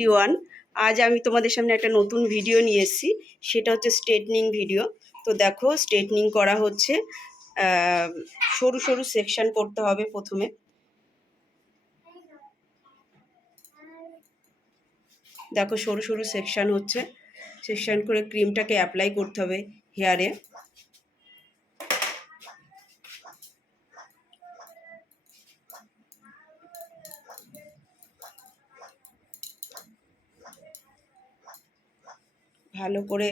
51। আজ আমি তোমাদের সামনে একটা নতুন ভিডিও নিয়ে এসেছি, সেটা হচ্ছে স্ট্রেটনিং ভিডিও। তো দেখো স্ট্রেটনিং করা হচ্ছে, সরু সরু সেকশন করতে হবে প্রথমে। দেখো সরু সরু সেকশন হচ্ছে, সেকশন করে ক্রিমটাকে অ্যাপ্লাই করতে হবে হেয়ারে। ভালো করে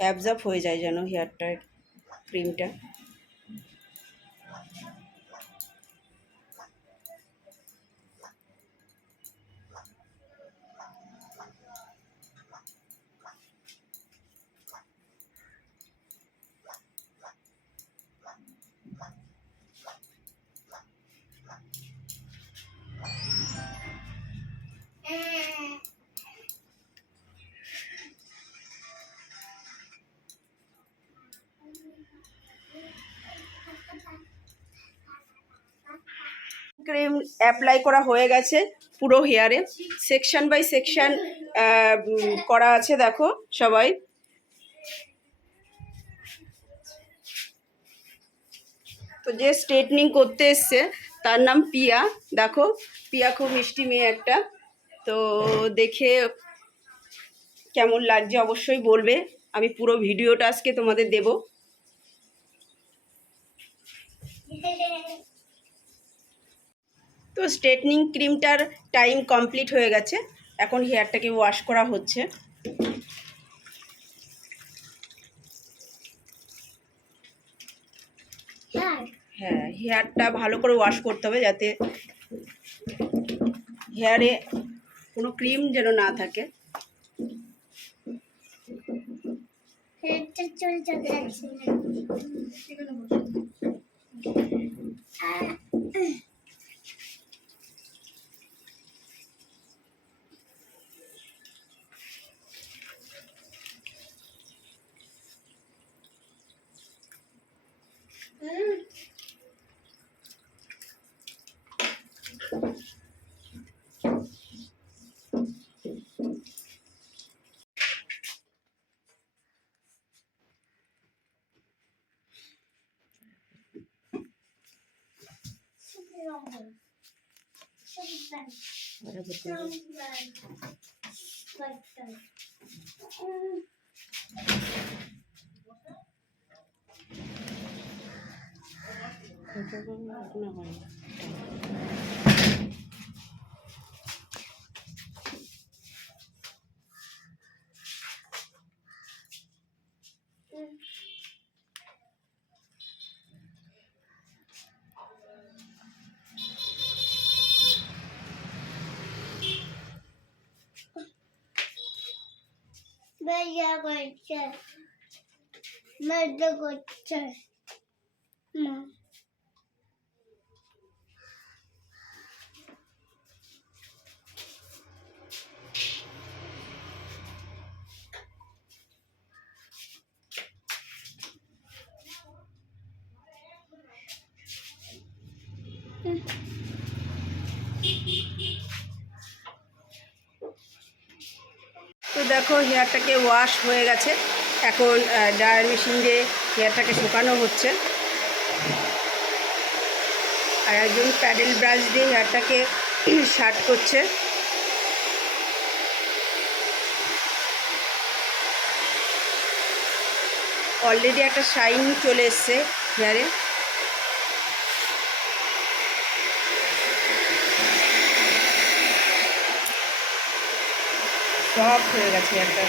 অ্যাবজর্ব হয়ে যায় যেন হেয়ারটার ক্রিমটা। ক্রিম অ্যাপ্লাই করা হয়ে গেছে পুরো হেয়ারে, সেকশন বাই সেকশন করা আছে। দেখো সবাই তো যে স্ট্রেটনিং করতে এসছে তার নাম পিয়া। দেখো পিয়া খুব মিষ্টি মেয়ে একটা, তো দেখে কেমন লাগছে অবশ্যই বলবে। আমি পুরো ভিডিওটা আজকে তোমাদের দেব। তো স্ট্রেটনিং ক্রিমটার টাইম কমপ্লিট হয়ে গেছে, এখন হেয়ারটাকে ওয়াশ করা হচ্ছে। হ্যাঁ, হেয়ারটা ভালো করে ওয়াশ করতে হবে যাতে হেয়ারে কোনো ক্রিম যেন না থাকে। তো দেখো হেয়ারটাকে ওয়াশ হয়ে গেছে, এখন ড্রায়ার মেশিন দিয়ে হেয়ারটাকে শুকানো হচ্ছে। আর একজন প্যাডেল ব্রাশ দিয়ে হেয়ারটাকে শার্ট করছে। অলরেডি একটা শাইন চলে এসছে হেয়ারে। সফট হয়ে গেছে একটা।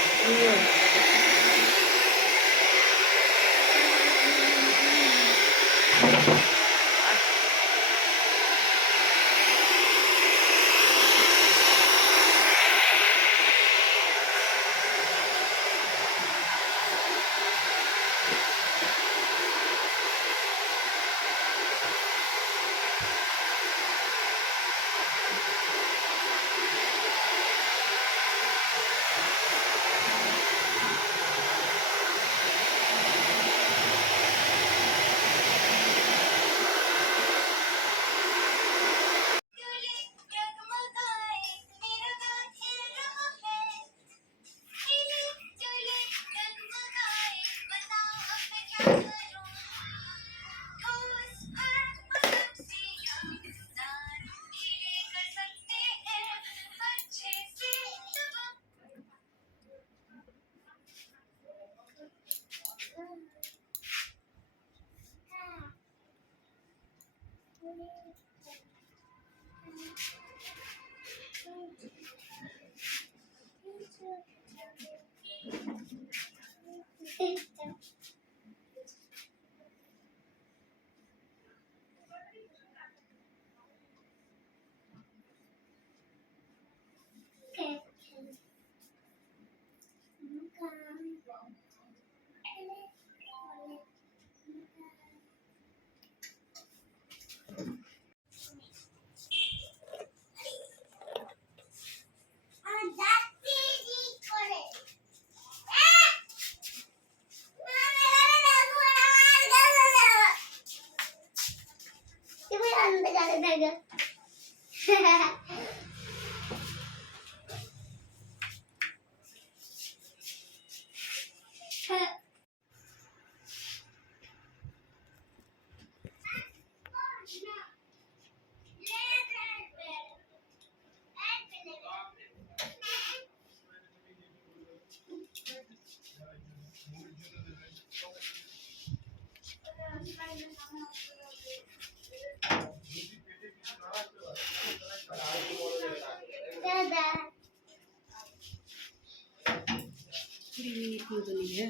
মিনিট মতো নিবে